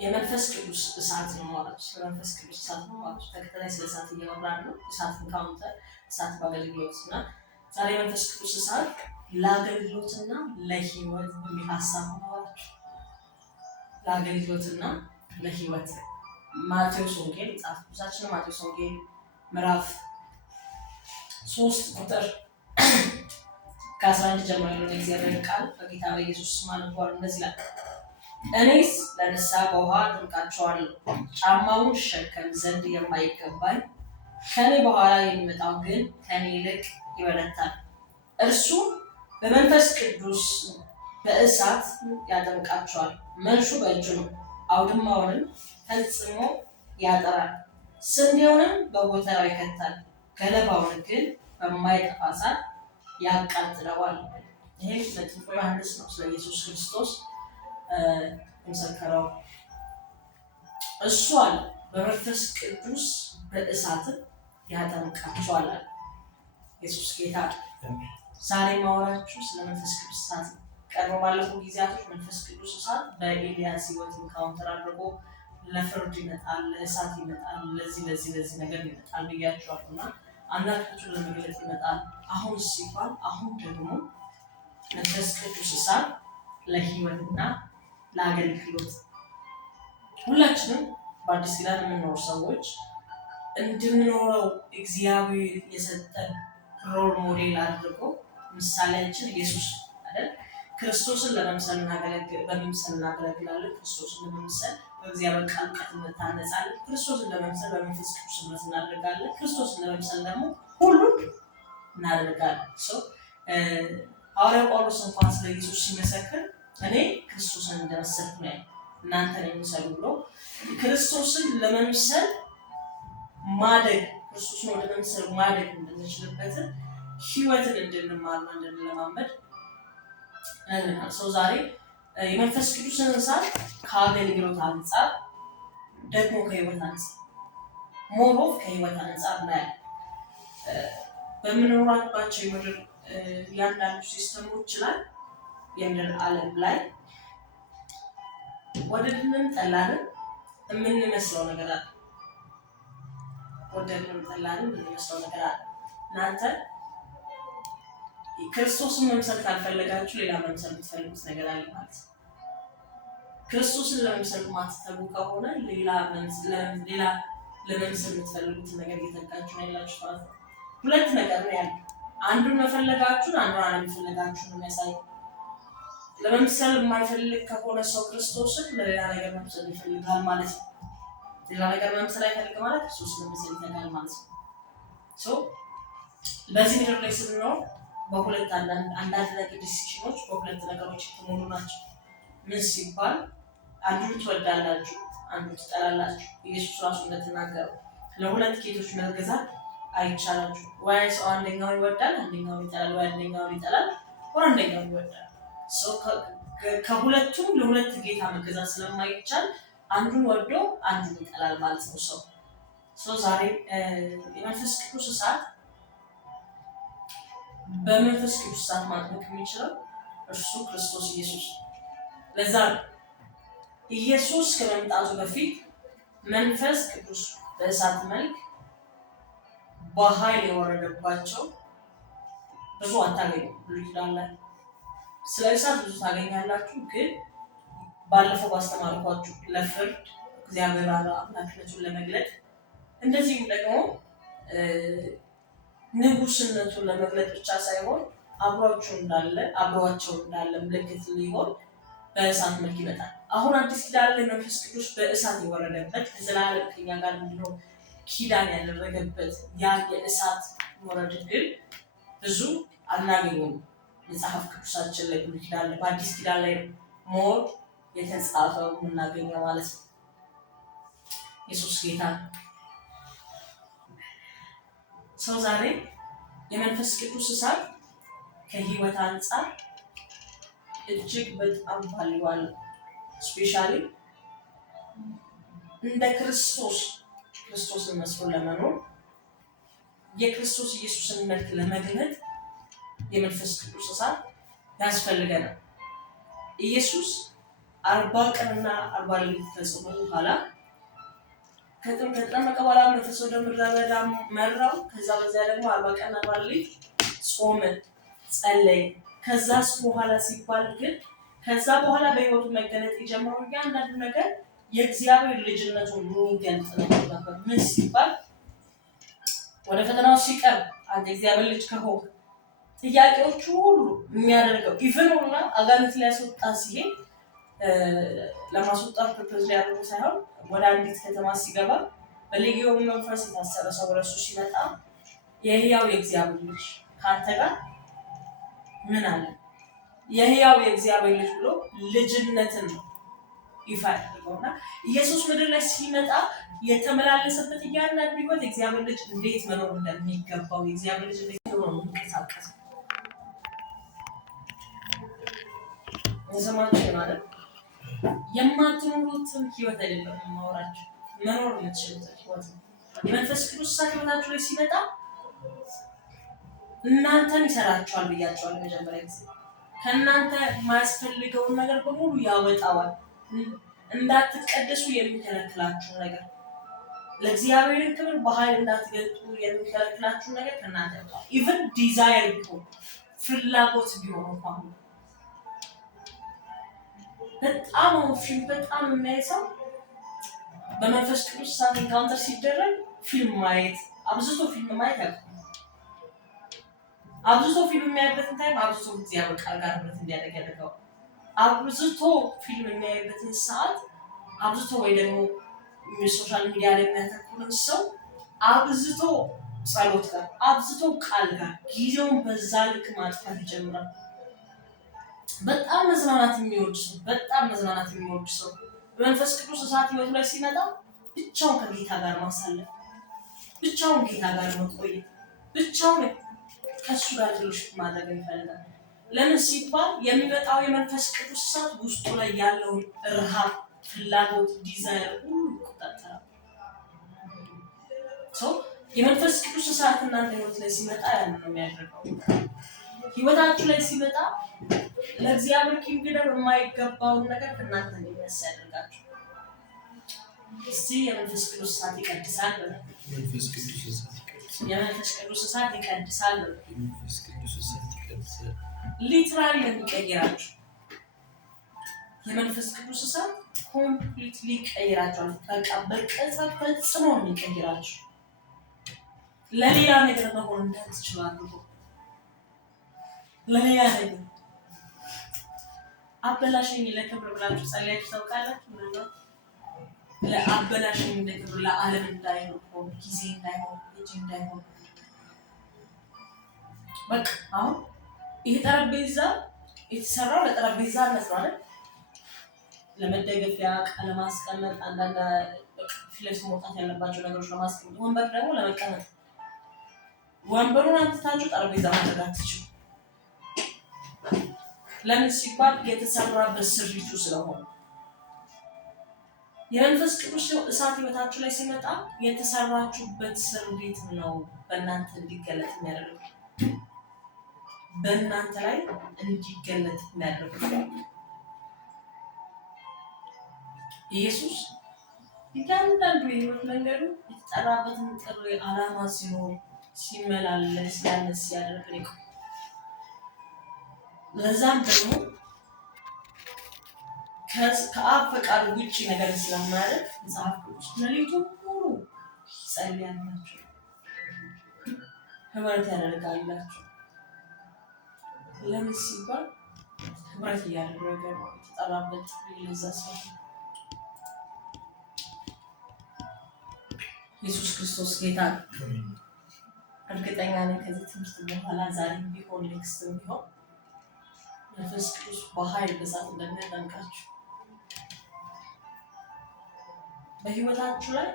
የመንፈስ ቅዱስ እሳት ነው ማለት ስለመንፈስ ቅዱስ እሳት ነው ማለት ተከታታይ ስለ እሳት እያወራን ነው። እሳት ኢንካውንተር እሳት በአገልግሎትና ዛሬ የመንፈስ ቅዱስ እሳት ለአገልግሎትና ለህይወት የሚል ሀሳብ ነው ማለት ለአገልግሎትና ለህይወት ማቴዎስ ወንጌል ጻፍ ብዙአችን ማቴዎስ ወንጌል ምዕራፍ 3 ቁጥር ከ11 ጀምሮ ያለው የእግዚአብሔር ቃል በጌታ በኢየሱስ ስም አንቧል እንደዚህ ይላል። እኔስ ለንስሐ በውሃ አጠምቃችኋለሁ፣ ጫማውን እሸከም ዘንድ የማይገባኝ ከኔ በኋላ የሚመጣው ግን ከኔ ይልቅ ይበረታል። እርሱ በመንፈስ ቅዱስ በእሳት ያጠምቃችኋል። መንሹ በእጁ ነው፣ አውድማውንም ፈጽሞ ያጠራል፣ ስንዴውንም በጎተራው ይከታል፣ ገለባውን ግን በማይጠፋ እሳት ያቃጥለዋል። ይሄ ለጥምቀ ዮሐንስ ነው ስለ ኢየሱስ ክርስቶስ የመሰከረው። እሱ አለ በመንፈስ ቅዱስ በእሳት ያጠምቃችኋል። ኢየሱስ ጌታ። ዛሬ ማወራችሁ ስለ መንፈስ ቅዱስ እሳት ነው። ቀድሞ ባለፉት ጊዜያቶች መንፈስ ቅዱስ እሳት በኤልያስ ህይወት ኢንካውንተር አድርጎ ለፍርድ ይመጣል፣ ለእሳት ይመጣል፣ ለዚህ ነገር ይመጣል ብያችኋለሁ እና አምላካችሁ ለመግለጥ ይመጣል። አሁን ሲባል አሁን ደግሞ መንፈስ ቅዱስ እሳት ለህይወትና ለአገልግሎት ሁላችንም በአዲስ ኪዳን የምንኖር ሰዎች እንድንኖረው እግዚአብሔር የሰጠን ሮል ሞዴል አድርጎ ምሳሌያችን ኢየሱስ አይደል? ክርስቶስን ለመምሰል እናገለግላለን። ክርስቶስን ለመምሰል በእግዚአብሔር ቃል እንታነጻለን። ክርስቶስን ለመምሰል በመንፈስ ቅዱስ እናደርጋለን። ክርስቶስን ለመምሰል ደግሞ ሁሉን እናደርጋለን። ሐዋርያው ጳውሎስ እንኳን ስለ ኢየሱስ ሲመሰክር እኔ ክርስቶስን እንደመሰልኩ ነው እናንተን የምሰሉ ብሎ ክርስቶስን ለመምሰል ማደግ ክርስቶስን ወደ መምሰል ማደግ እንድንችልበት ህይወትን እንድንማርና እንድንለማመድ ነግረናል። ዛሬ የመንፈስ ቅዱስን እሳት ከአገልግሎት አንጻር ደግሞ ከህይወት አንጻር ሞሮፍ ከህይወት አንጻር እናያለን። በምንኖራባቸው የምድር ያንዳንዱ ሲስተሞች ላይ የምድር ዓለም ላይ ወደድንም ጠላንም የምንመስለው ነገር አለ። ወደድንም ጠላንም የምንመስለው ነገር አለ። እናንተ ክርስቶስን መምሰል ካልፈለጋችሁ ሌላ መምሰል የምትፈልጉት ነገር አለ ማለት ነው። ክርስቶስን ለመምሰል ማትተጉ ከሆነ ሌላ ለመምሰል የምትፈልጉት ነገር እየተካችሁ ነው ያላችሁ ማለት ነው። ሁለት ነገር ነው ያለው። አንዱን መፈለጋችሁን አንዱን አለመፈለጋችሁን ነው የሚያሳየው። ለመምሰል የማይፈልግ ከሆነ ሰው ክርስቶስን ለሌላ ነገር መምሰል ይፈልጋል ማለት ነው። ሌላ ነገር መምሰል አይፈልግ ማለት ክርስቶስን ለመምሰል ይፈልጋል ማለት ነው። በዚህ ምድር ላይ ስንኖር በሁለት አንዳንድ ነገር ዲሲሽኖች በሁለት ነገሮች የተሞሉ ናቸው። ምን ሲባል አንዱን ትወዳላችሁ፣ አንዱን ትጠላላችሁ። ኢየሱስ ራሱ እንደተናገረው ለሁለት ጌቶች መገዛት አይቻላችሁ። ወይ ሰው አንደኛውን ይወዳል፣ አንደኛውን ይጠላል፣ ወይ አንደኛውን ይጠላል፣ ወይ አንደኛውን ይወዳል። ከሁለቱም ለሁለት ጌታ መገዛት ስለማይቻል አንዱን ወዶ አንዱን ይጠላል ማለት ነው። ሰው ዛሬ የመንፈስ ቅዱስ እሳት በመንፈስ ቅዱስ እሳት ማጥመቅ የሚችለው እርሱ ክርስቶስ ኢየሱስ። ለዛ ኢየሱስ ከመምጣቱ በፊት መንፈስ ቅዱስ በእሳት መልክ በኃይል የወረደባቸው ብዙ አታገኙ። ብሉይ ኪዳን ላይ ስለ እሳት ብዙ ታገኛላችሁ፣ ግን ባለፈው ባስተማርኳችሁ ለፍርድ እግዚአብሔር አምላክነቱን ለመግለጥ እንደዚህም ደግሞ ንጉስነቱን ለመግለጥ ብቻ ሳይሆን አብሯቸው እንዳለ ምልክት ሊሆን በእሳት መልክ ይመጣል። አሁን አዲስ ኪዳን ላይ መንፈስ ቅዱስ በእሳት የወረደበት ለዘላለም ከኛ ጋር እንዲኖር ኪዳን ያደረገበት ያ የእሳት መውረድ ግን ብዙ አናገኘውም መጽሐፍ ቅዱሳችን ላይ። ብሉይ ኪዳን ላይ በአዲስ ኪዳን ላይ ሞር የተጻፈው የምናገኘው ማለት ነው። ኢየሱስ ጌታ። ዛሬ የመንፈስ ቅዱስ እሳት ከህይወት አንጻር እጅግ በጣም ቫልዩዋል ስፔሻሊ እንደ ክርስቶስን መስሎ ለመኖር የክርስቶስ ኢየሱስን መልክ ለመግለጥ የመንፈስ ቅዱስ እሳት ያስፈልገናል። ኢየሱስ 40 ቀንና 40 ሌሊት ከጾመ በኋላ ከተጠመቀ በኋላ መንፈስ ወደ ምድረ በዳ መራው። ከዛ በዚያ ደግሞ 40 ቀን 40 ሌሊት ጾመ፣ ጸለየ። ከዛስ በኋላ ሲባል ግን ከዛ በኋላ በህይወቱ መገለጥ የጀመረው እያንዳንዱ ነገር የእግዚአብሔር ልጅነቱን የሚገልጽ ነበር። ምን ሲባል ወደ ፈተናው ሲቀርብ አንተ እግዚአብሔር ልጅ ከሆንክ ጥያቄዎቹ ሁሉ የሚያደርገው ኢቭን ሁላ አጋንንት ሊያስወጣ ሲሄድ ለማስወጣት ፕሮፖዝ ሊያደርጉ ሳይሆን ወደ አንዲት ከተማ ሲገባ በሌጊዮን መንፈስ የታሰረ ሰው ወደ እሱ ሲመጣ የሕያው የእግዚአብሔር ልጅ ከአንተ ጋር ምን አለ? የሕያው የእግዚአብሔር ልጅ ብሎ ልጅነትን ነው ይፋ ያደርገውና ኢየሱስ ምድር ላይ ሲመጣ የተመላለሰበት እያንዳንዱ ህይወት የእግዚአብሔር ልጅ እንዴት መኖር እንደሚገባው የእግዚአብሔር ልጅ እንዴት ነው የሚንቀሳቀስ የሰማችሁ ማለት የማትኖሩትን ህይወት አይደለም ማወራችሁ፣ መኖር የምትችሉት ህይወት ነው። የመንፈስ ቅዱስ እሳት ህይወታችሁ ላይ ሲመጣ እናንተን ይሰራችኋል ብያችኋል። መጀመሪያ ጊዜ ከእናንተ የማያስፈልገውን ነገር በሙሉ ያወጣዋል። እንዳትቀደሱ የሚከለክላችሁ ነገር፣ ለእግዚአብሔር ክብር በኃይል እንዳትገልጡ የሚከለክላችሁ ነገር ከእናንተ ያወጣዋል። ኢቭን ዲዛይር ቢሆን ፍላጎት ቢሆን እንኳን በጣም የሚያይ ሰው በመንፈስ ቅዱስ እሳት ኢንካውንተር ሲደረግ ፊልም ማየት አብዝቶ ፊልም ማየት ያውቃል። አብዝቶ ፊልም የሚያይበትን ታይም አብዝቶ እግዚአብሔር ቃል ጋር ህብረት እንዲያደርግ ያደርገው። አብዝቶ ፊልም የሚያይበትን ሰዓት አብዝቶ ወይ ደግሞ ሶሻል ሚዲያ ላይ የሚያተኩርን ሰው አብዝቶ ጸሎት ጋር አብዝቶ ቃል ጋር ጊዜውን በዛ ልክ ማጥፋት ይጀምራል። በጣም መዝናናት የሚወድ ሰው በመንፈስ ቅዱስ እሳት ህይወቱ ላይ ሲመጣ ብቻውን ከጌታ ጋር ማሳለፍ፣ ብቻውን ጌታ ጋር መቆየት፣ ብቻውን ከሱ ጋር ትንሽ ማድረግ ይፈልጋል። ለምን ሲባል የሚመጣው የመንፈስ ቅዱስ እሳት ውስጡ ላይ ያለውን ረሃብ፣ ፍላጎት፣ ዲዛይር ሁሉ ይቆጣጠራል። የመንፈስ ቅዱስ እሳት እናንተ ህይወት ላይ ሲመጣ ያንን ነው የሚያደርገው። ህይወታችሁ ላይ ሲመጣ ለእግዚአብሔር ኪንግደም የማይገባውን ነገር ከእናንተ እንዲነሳ ያደርጋችሁ። እስቲ የመንፈስ ቅዱስ እሳት ይቀድሳል። የመንፈስ ቅዱስ እሳት ይቀድሳል። ሊትራሊ የሚቀይራችሁ የመንፈስ ቅዱስ እሳት ኮምፕሊትሊ ይቀይራችኋል። በቃ በቅጽበት ፈጽሞ የሚቀይራችሁ ለሌላ ነገር መሆን እንዳትችላሉ። ለሌላ ነገር አበላሽኝ ለክብር ብላችሁ ጸልያችሁ ታውቃላችሁ? ምንድነው ለአበላሽኝ ለክብር ለዓለም እንዳይሆን ጊዜ እንዳይሆን እጅ እንዳይሆን በቃ አሁን ይሄ ጠረጴዛ የተሰራው ለጠረጴዛ መስራት ለመደገፊያ ቃል ለማስቀመጥ አንዳንድ ፊለስ መውጣት ያለባቸው ነገሮች ለማስቀመጥ፣ ወንበር ደግሞ ለመቀመጥ። ወንበሩን አንስታችሁ ጠረጴዛ ማድረግ አትችሉ። ለምን ሲባል የተሰራበት ስሪቱ ስለሆነ። የመንፈስ ቅዱስ እሳት ህይወታችሁ ላይ ሲመጣ የተሰራችሁበት ስሪት ነው በእናንተ እንዲገለጥ የሚያደርገው። በእናንተ ላይ እንዲገለጥ የሚያደርገው ኢየሱስ እያንዳንዱ የህይወት መንገዱ የተጠራበትን ጥሪ ዓላማ ሲኖር ሲመላለስ ያነስ ሲያደርግ ነው። ለዛም ደግሞ ከአብ ፈቃድ ውጭ ነገር ስለማያደርግ መጽሐፍ ቅዱስ ሌሊቱን ሙሉ ጸልያላችሁ፣ ህብረት ያደርጋላችሁ። ለምን ሲባል ህብረት እያደረገ ነው የተጠራበት ለዛ ሰው። ኢየሱስ ክርስቶስ ጌታ ነው። እርግጠኛ ነኝ ከዚህ ትምህርት በኋላ ዛሬም ቢሆን ኔክስትም ቢሆን መንፈስ ቅዱስ በኃይል በእሳት እንደሚያጠምቃችሁ በህይወታችሁ ላይ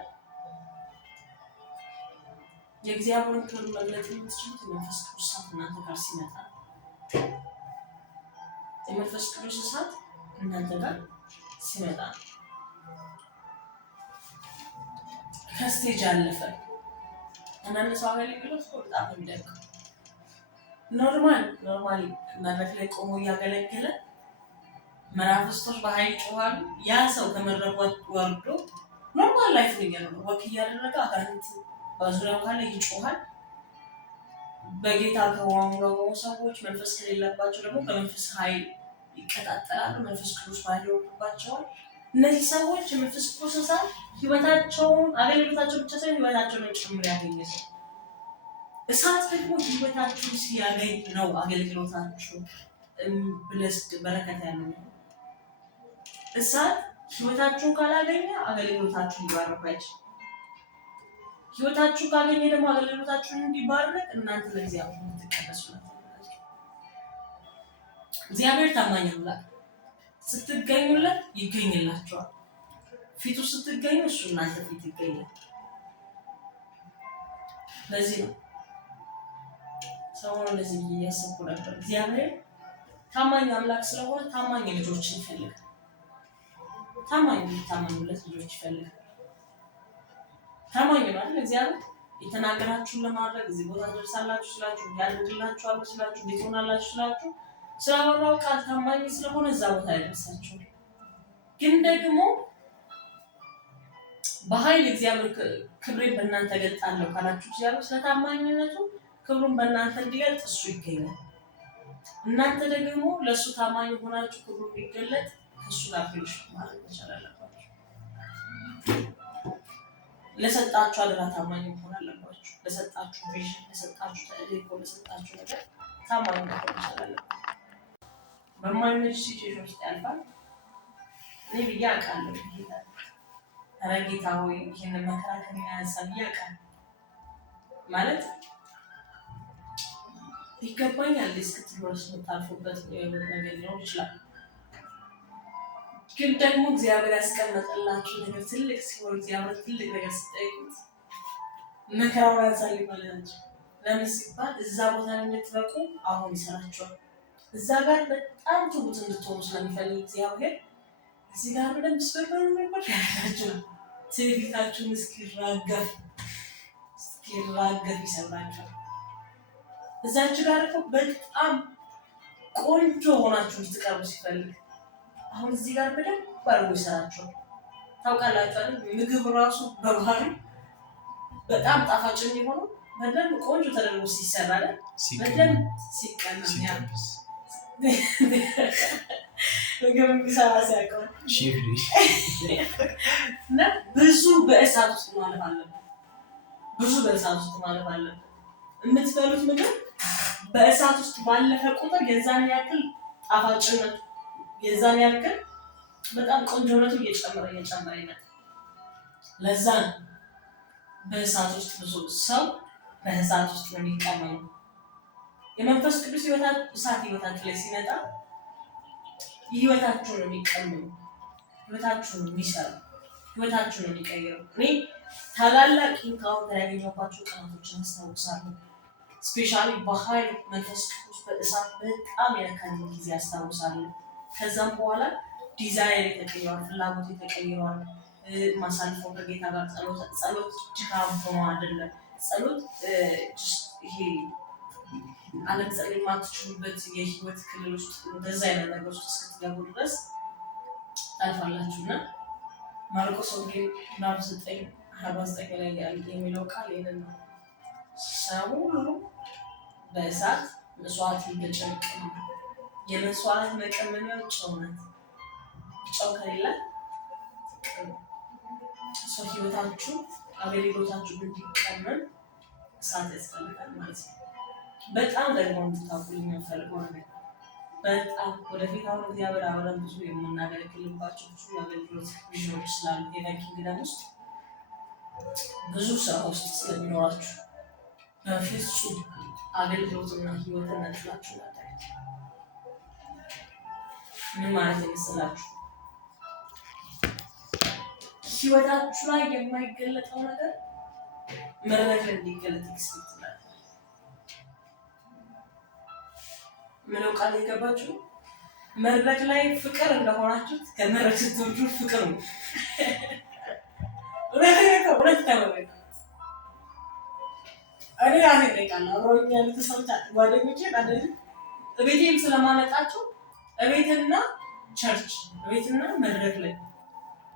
የእግዚአብሔርን ክብር መግለጥ የምትችሉት የመንፈስ ቅዱስ እሳት እናንተ ጋር ሲመጣ፣ የመንፈስ ቅዱስ እሳት እናንተ ጋር ሲመጣ ከስቴጅ አለፈ። አንዳንድ ሰው አገልግሎት በጣም የሚደንቀው ኖርማሊ መድረክ ላይ ቆሞ እያገለገለ መናፍስቶች በኃይል ይጮኻሉ። ያ ሰው ከመድረኩ ወርዶ ኖርማል ላይፍ ነው ወክ እያደረገ አጋንንት በዙሪያው ካለ ይጮሃል። በጌታ ከሆኑ ሰዎች መንፈስ ከሌለባቸው ደግሞ በመንፈስ ኃይል ይቀጣጠላሉ። መንፈስ ቅዱስ ኃይል ይወርድባቸዋል። እነዚህ ሰዎች የመንፈስ ቅዱስ እሳት ህይወታቸውን አገልግሎታቸው ብቻ ሳይሆን ህይወታቸውን ጭምር ያገኘ ሰው እሳት ደግሞ ህይወታችሁን ሲያገኝ ነው አገልግሎታችሁ ብለስድ በረከት ያለው። እሳት ህይወታችሁን ካላገኘ አገልግሎታችሁን ሊባርክ አይችልም። ህይወታችሁ ካገኘ ደግሞ አገልግሎታችሁን እንዲባርክ እናንተ ለእግዚአብሔር የምትቀደሱ ናችሁ። እግዚአብሔር ታማኝ አምላክ ስትገኙለት ይገኝላችኋል። ፊቱ ስትገኙ እሱ እናንተ ፊት ይገኛል። ለዚህ ነው ሰሞኑን እንደዚህ እያሰብኩ ነበር። እግዚአብሔር ታማኝ አምላክ ስለሆነ ታማኝ ልጆችን ይፈልጋል። ታማኝ የሚታመኑለት ልጆች ይፈልጋል። ታማኝ ማለት እግዚአብሔር የተናገራችሁን ለማድረግ እዚህ ቦታ ደርሳላችሁ ስላችሁ ያድርግላችኋል ስላችሁ እንዴት ሆናላችሁ ስላችሁ ስላወራው ቃል ታማኝ ስለሆነ እዛ ቦታ ያደርሳችሁ። ግን ደግሞ በኃይል እግዚአብሔር ክብሬን በእናንተ ገልጣለሁ ካላችሁ እግዚአብሔር ስለታማኝነቱ ክብሩን በእናንተ እንዲገልጥ እሱ ይገኛል። እናንተ ደግሞ ለእሱ ታማኝ ሆናችሁ ክብሩ እንዲገለጥ ከእሱ ጋር ፍሬሽ ማለት መቻል አለባችሁ። ለሰጣችሁ አደራ ታማኝ መሆን አለባችሁ። ለሰጣችሁ ቪዥን፣ ለሰጣችሁ ተልእኮ፣ ለሰጣችሁ ነገር ታማኝ መሆን መቻል አለባችሁ። በማይመች ሲቹዌሽን ውስጥ ያልፋል። እኔ ብዬ አውቃለሁ። ኧረ ጌታ ሆይ ይህንን መከራ ከእኔ ያንሳ ብዬ አውቃለሁ። ማለት ይገባኛል እስክትሉ ድረስ የምታልፉበት ነገር ሊኖር ይችላል። ግን ደግሞ እግዚአብሔር ያስቀመጠላችሁ ነገር ትልቅ ሲሆን እግዚአብሔር ትልቅ ነገር ስጠይቁት መከራውን ያንሳል ማለት ለምን ሲባል እዛ ቦታ ላይ እንድትበቁ አሁን ይሰራችኋል። እዛ ጋር በጣም ትሁት እንድትሆኑ ስለሚፈልግ እግዚአብሔር እዚህ ጋር በደንብ ስበርበሩ ነበር ያላችሁ ትዕቢታችሁን እስኪራገፍ ይሰብራችኋል። እዛች ጋር እኮ በጣም ቆንጆ ሆናችሁ እንድትቀርቡ ሲፈልግ አሁን እዚህ ጋር በደንብ አድርጎ ይሰራችኋል። ታውቃላችሁ አይደል? ምግብ ራሱ በባህሪ በጣም ጣፋጭ የሚሆነው በደንብ ቆንጆ ተደርጎ ሲሰራ አይደል? በደንብ ሲቀመም ያ ምግብ የሚሰራ ሲያውቀው እና ብዙ በእሳት ውስጥ ማለፍ አለበት። የምትበሉት ምግብ በእሳት ውስጥ ባለፈ ቁጥር የዛን ያክል ጣፋጭነቱ የዛን ያክል በጣም ቆንጆነቱ እየጨመረ ይመጣል። ለዛ ነው በእሳት ውስጥ ብዙ ሰው በእሳት ውስጥ ነው የሚቀመመው። የመንፈስ ቅዱስ እሳት ህይወታችሁ ላይ ሲመጣ ህይወታችሁ ነው የሚቀመመው፣ ህይወታችሁ ነው የሚሰራው፣ ህይወታችሁ ነው የሚቀይረው። እኔ ታላላቅ ኢንካውንተር ያገኘኋቸው ቀናቶችን አስታውሳለሁ። ስፔሻሊ በኃይል መንፈስ ቅዱስ በእሳት በጣም የነካኝ ጊዜ አስታውሳለሁ። ከዛም በኋላ ዲዛይር ተቀይሯል፣ ፍላጎት ተቀይሯል። ማሳልፈው ከጌታ ጋር ጸሎት ድካም ሆኖ አይደለም። ጸሎት ይሄ አለመጸለይ የማትችሉበት የህይወት ክልል ውስጥ እንደዛ አይነት ነገር ውስጥ እስክትገቡ ድረስ ታልፋላችሁ። እና ማርቆስ ወንጌል ምዕራፍ 9:49 ላይ የሚለው ቃል ይሄንን ነው። ሰው ሁሉ በእሳት መስዋዕት እንደጨርቅ ነው። የመስዋዕት መቀመሚያው ጨው ናት። ጨው ከሌለ ሰው ህይወታችሁ አገልግሎታችሁ እንዲቀመም እሳት ያስፈልጋል ማለት ነው። በጣም ደግሞ እንድታውቁ የሚፈልገው ነገር በጣም ወደፊት አሁን እግዚአብሔር አብረን ብዙ የምናገለግልባቸው ብዙ የአገልግሎት ቪዥኖች ስላሉ ኪንግደም ውስጥ ብዙ ስራ ውስጥ ስለሚኖራችሁ በፍጹም አገልግሎትና ህይወትን ነጥላችሁ ናታች። ምን ማለት ይመስላችሁ? ህይወታችሁ ላይ የማይገለጠው ነገር መድረክ ላይ እንዲገለጥ ይስጥላል። ምነው ቃል የገባችሁ መድረክ ላይ ፍቅር እንደሆናችሁት ከመድረክ ስትወርዱ ፍቅር ነው። ሁለት ተመረቅ እኔ ራሴ እጠይቃለሁ። አብረውኝ ያሉት ሰዎች ጓደኞቼ እቤቴም ስለማመጣቸው እቤትና ቸርች ቤትና መድረክ ላይ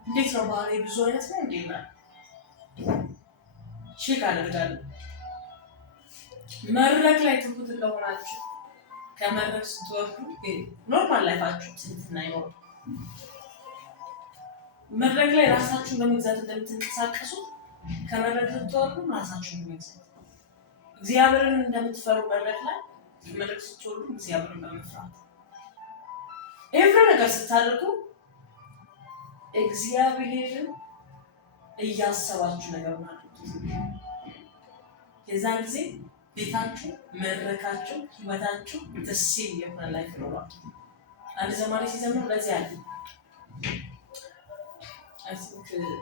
እንዴት ነው ባህሪ ብዙ አይነት ነው እንዴ ማለት ቼክ አደርጋለሁ። መድረክ ላይ ትኩት እንደሆናችሁ ከመድረክ ስትወርዱ ኖርማል ላይፋችሁ ትንትና ይኖር መድረክ ላይ ራሳችሁን በመግዛት እንደምትንቀሳቀሱ ከመድረክ ስትወርዱ ራሳችሁን በመግዛት እግዚአብሔርን እንደምትፈሩ መድረክ ላይ ከመድረክ ስትወርዱ እግዚአብሔርን በመፍራት ኤቭሪ ነገር ስታደርጉ እግዚአብሔርን እያሰባችሁ ነገር ማለት የዛን ጊዜ ቤታችሁ፣ መድረካችሁ፣ ህይወታችሁ ተሲል የሆነ ላይፍ ይኖራል። አንድ ዘማሪ ሲዘምር ለዚህ አለ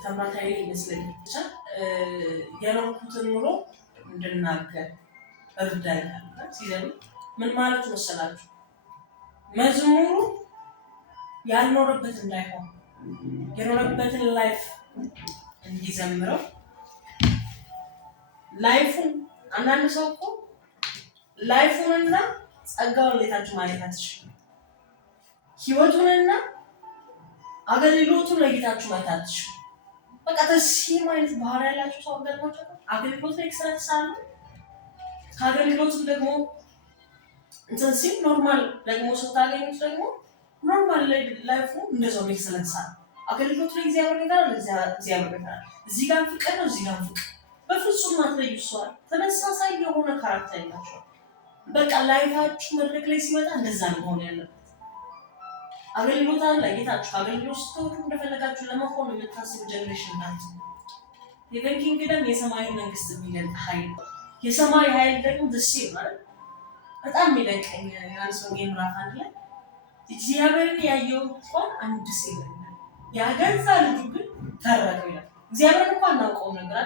ተማታይ ይመስለኛል ብቻ የኖርኩትን ኑሮ እንድናገር እርዳኝ ሲዘምር ምን ማለት መሰላችሁ? መዝሙሩ ያልኖረበት እንዳይሆን የኖረበትን ላይፍ እንዲዘምረው ላይፉን አንዳንድ ሰው እኮ ላይፉንና ጸጋውን ለይታችሁ ማየት አትችሉም። ህይወቱንና አገልግሎቱን ለይታችሁ ማየት አትችሉም። በቃ ተሲም አይነት ባህሪ ያላችሁ ሰው አገልግሎት አገልግሎት ላይ ኤክሰለንስ አለ። ከአገልግሎቱም ደግሞ እንትን ሲል ኖርማል ደግሞ ስታገኙት ደግሞ ኖርማል ላይፉ እንደዛው ኤክሰለንስ አለ። አገልግሎቱ ላይ እግዚአብሔር ጋር እግዚአብሔር ጋር እዚህ ጋር ፍቅር ነው፣ እዚህ ጋር ፍቅር በፍጹም አትለዩ። ሰዋል ተመሳሳይ የሆነ ካራክተር ያላቸው በቃ ላይፋችሁ መድረክ ላይ ሲመጣ እንደዛ ነው መሆን ያለበት። አገልግሎት ላይ ጌታችሁ አገልግሎት ስትወዱ እንደፈለጋችሁ ለመሆን የምታስቡ ጀነሬሽን ናት። የበንኪንግ ደም የሰማይ መንግስት የሚገልጥ ኃይል የሰማይ ኃይል ደግሞ ደስ ይላል። በጣም የሚደንቀኝ ዮሐንስ ወንጌል ምዕራፍ 1 ላይ እግዚአብሔርን ያየው እንኳን አንድ ሴት ያገዛ ልጁ ግን ተረከው ይላል። እግዚአብሔርን እንኳን እናውቀው ነበር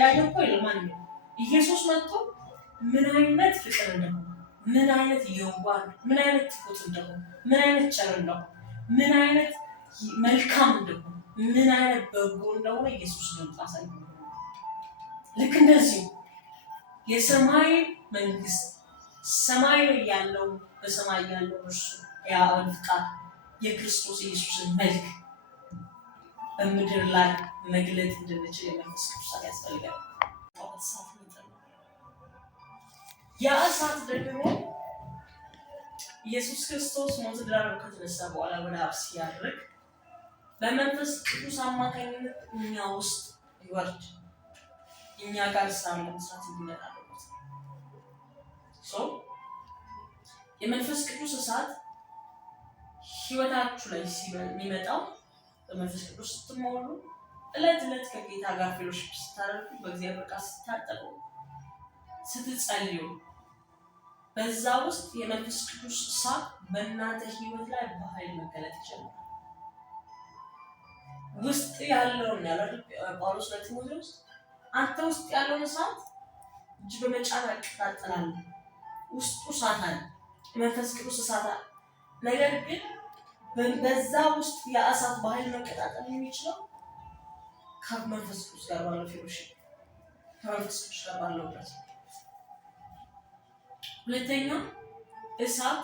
ያየው እኮ ይለማን ነው ኢየሱስ መጥቶ ምን አይነት ፍቅር እንደሆነ፣ ምን አይነት የዋህ፣ ምን አይነት ትሁት እንደሆነ፣ ምን አይነት ቸር እንደሆነ፣ ምን አይነት መልካም እንደሆነ፣ ምን አይነት በጎ እንደሆነ ኢየሱስ ነው ታሳየው። ልክ እንደዚህ የሰማይ መንግስት ሰማይ ላይ ያለው በሰማይ ያለው እርሱ የአብ ፍቃድ የክርስቶስ ኢየሱስን መልክ በምድር ላይ መግለጥ እንድንችል የመንፈስ ቅዱስ ያስፈልጋል። ያ እሳት ደግሞ ኢየሱስ ክርስቶስ ሞት ድል ከተነሳ በኋላ ወደ አብ ሲያርግ በመንፈስ ቅዱስ አማካኝነት እኛ ውስጥ ይወርድ እኛ ጋር ሳለ መስራት ይመጣል። የመንፈስ ቅዱስ እሳት ህይወታችሁ ላይ የሚመጣው በመንፈስ ቅዱስ ስትሞሉ እለት እለት ከጌታ ጋር ፌሎሺፕ ስታደርጉ በእግዚአብሔር ቃል ስታጠቁ ስትጸልዩ በዛ ውስጥ የመንፈስ ቅዱስ እሳት በእናንተ ህይወት ላይ በኃይል መገለጥ ይችላል። ውስጥ ያለውን ያለው ጳውሎስ ለቲሞቴዎስ አንተ ውስጥ ያለውን እሳት እጅ በመጫን ያቀጣጥላል። ውስጡ እሳት አለ፣ መንፈስ ቅዱስ እሳት አለ። ነገር ግን በዛ ውስጥ የእሳት በኃይል መቀጣጠል የሚችለው ከመንፈስ ቅዱስ ጋር ባለው ፌሎሺፕ ከመንፈስ ቅዱስ ጋር ባለው ህብረት። ሁለተኛው እሳት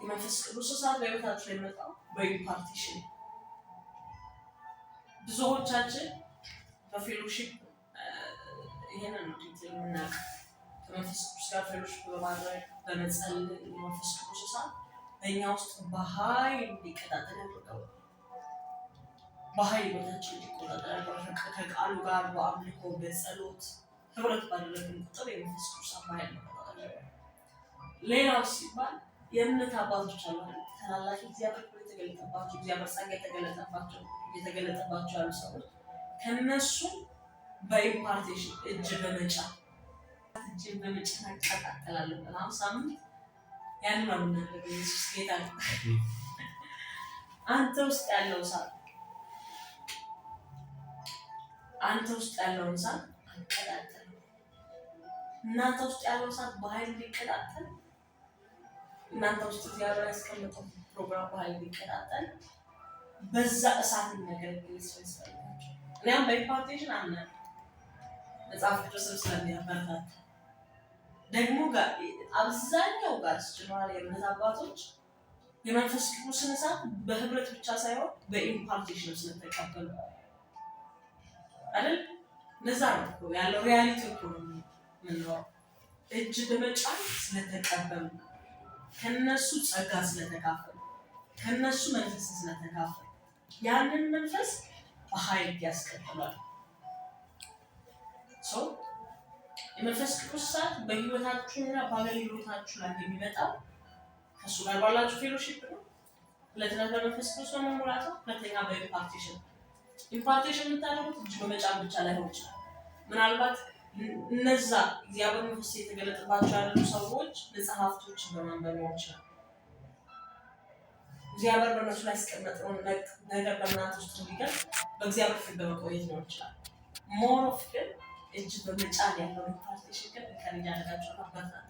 የመንፈስ ቅዱስ እሳት በህይወታችሁ ላይ መጣው በኢምፓርቴሽን። ብዙዎቻችን በፌሎሺፕ ይሄንን ነው ዲቴል የምናውቀው ከመንፈስ ቅዱስ ጋር ፌሎሺፕ በማድረግ በመጸለይ የመንፈስ ቅዱስ እሳት በእኛ ውስጥ በኃይል እንዲቀጣጠል ያደርጋል። በኃይል ቦታችን እንዲቆጣጠር ያደርጋል። ከቃሉ ጋር በአምልኮ በጸሎት ህብረት ባደረግን ቁጥር የመንፈስ ቅዱስ በኃይል መቆጣጠር ያደርጋል። ሌላው ሲባል የእምነት አባቶች አሉ። ታላላቅ እግዚአብሔር የተገለጠባቸው እግዚአብሔር ጸጋ የተገለጠባቸው ያሉ ሰዎች ከነሱ በኢምፓርቴሽን እጅን በመጫን ያቀጣጥላሉ። በጣም ሳምንት ያን ነው የምናደርገው። ኢየሱስ ጌታ ነው። አንተ ውስጥ ያለው እሳት አቀጣጥል። እናንተ ውስጥ ያለው እሳት በኃይል እንዲቀጣጠል እናንተ ውስጥ እግዚአብሔር ያስቀመጠው ፕሮግራም በኃይል እንዲቀጣጠል በዛ እሳት የሚያገለግል ሰው ያስፈልጋል። እኔም በኢምፓርቴሽን አምናለሁ። መጽሐፍ ቅዱስም ስለሚያበረታታ ደግሞ አብዛኛው ጋር ጀነራል የእምነት አባቶች የመንፈስ ቅዱስን እሳት በህብረት ብቻ ሳይሆን በኢምፓርቴሽን ስለተቀበሉ አይደል? ለዛ ነው ያለው ሪያሊቲ እኮ ነው ምንለው። እጅ በመጫን ስለተቀበሉ ከነሱ ጸጋ ስለተካፈሉ ከነሱ መንፈስ ስለተካፈሉ ያንን መንፈስ በኃይል ያስቀጥላል። የመንፈስ ቅዱስ እሳት በህይወታችሁና በአገልግሎታችሁ ላይ የሚመጣው ከእሱ ጋር ባላችሁ ፌሎሺፕ ነው። ሁለተኛ በመንፈስ ቅዱስ በመሙላት ነው። ሁለተኛ በኢምፓርቴሽን ኢምፓርቴሽን የምታደርጉት እጅ በመጫን ብቻ ላይሆን ይችላል። ምናልባት እነዛ እግዚአብሔር መንፈስ የተገለጠባቸው ያሉ ሰዎች መጽሐፍቶችን በማንበብ ሊሆን ይችላል። እግዚአብሔር በእነሱ ላይ ያስቀመጠውን ነገር በእናንተ ውስጥ እንዲገኝ በእግዚአብሔር ፊት በመቆየት ሊሆን ይችላል። ሞር ኦፍ ግን እጅ በመጫን ያለው ኢምፓርቴሽን ግን ከእኛ ያደርጋቸው አባታት